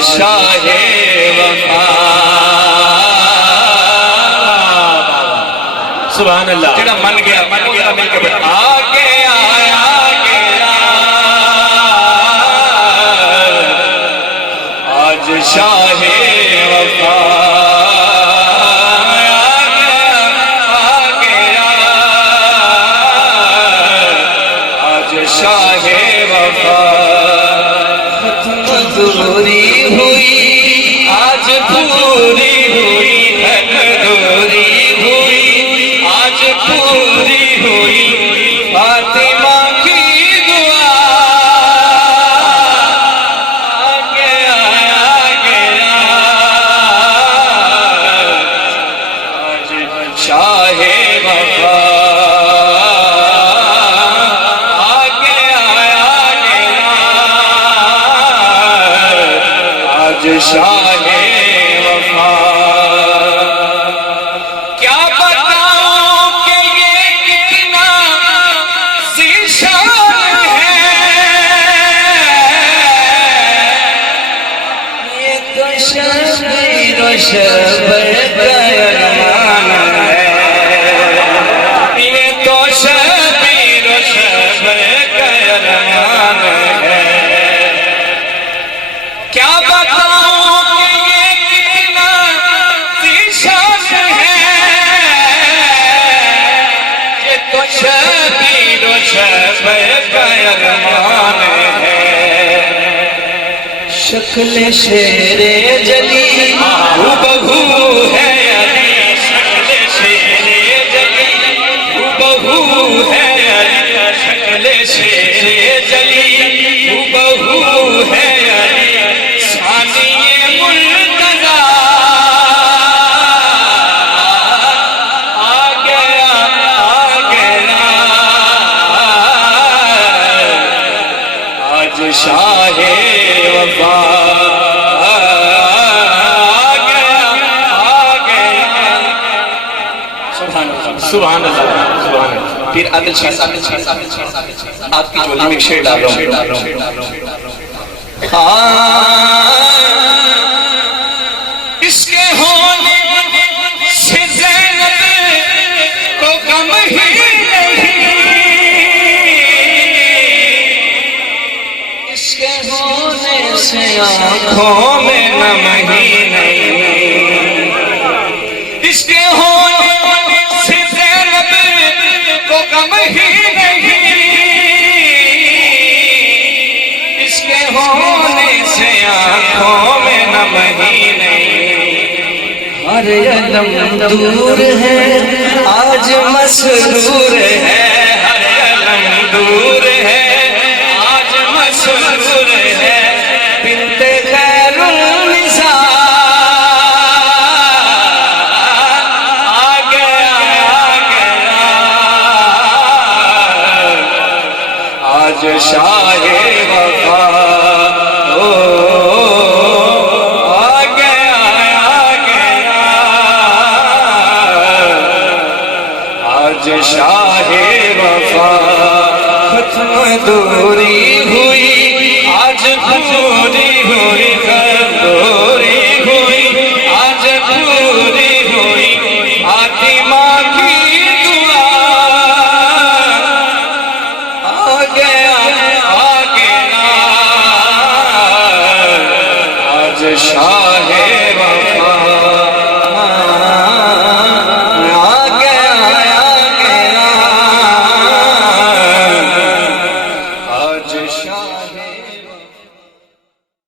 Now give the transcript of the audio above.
شاہ وفا سبحان اللہ جڑا من گیا مل کے بڑھا آگے آیا گیا آج شاہ وفا آج شاہ وفا دوری ہوئی آج پوری ہوئی دوری ہوئی آج پوری ہوئی فاطمہ کی دعا آگے آیا گیا آج شاہ وفا شاہ وفا کیا بتاؤں کہ یہ کتنا ذیشان ہے یہ تو شبیر و شبر کا ارمان ہے یہ تو شبیر و شبر کا ارمان ہے کیا بتاؤں شبیر و شبر کا ارمان ہے شکل شیر جلی ہو بہو ہے علی شکل شیر جلی ہو بہو ہے علی شکل شیر جلی ہو بہو ہے علی ثانی مرتضی شاہ وفا سبحان اللہ سبحان اللہ پھر عادل شاہ صاحب آپ کی جولی میں شعر ڈال رہا ہوں اس کے ہونے سے زینب کو غم ہی نہیں اس کے ہونے سے آنکھوں میں نم ہی نہیں اس کے ہونے سے زینب کو غم ہی نہیں اس کے ہونے سے آنکھوں میں نم ہی نہیں ہر علم دور ہے آج مسرور ہے ہر علم دور ہے آج مسرور ہے بنت خیر النساء آگے آج شاہ وفا آگے آج شاہ وفا ختم دوری ہوئی آج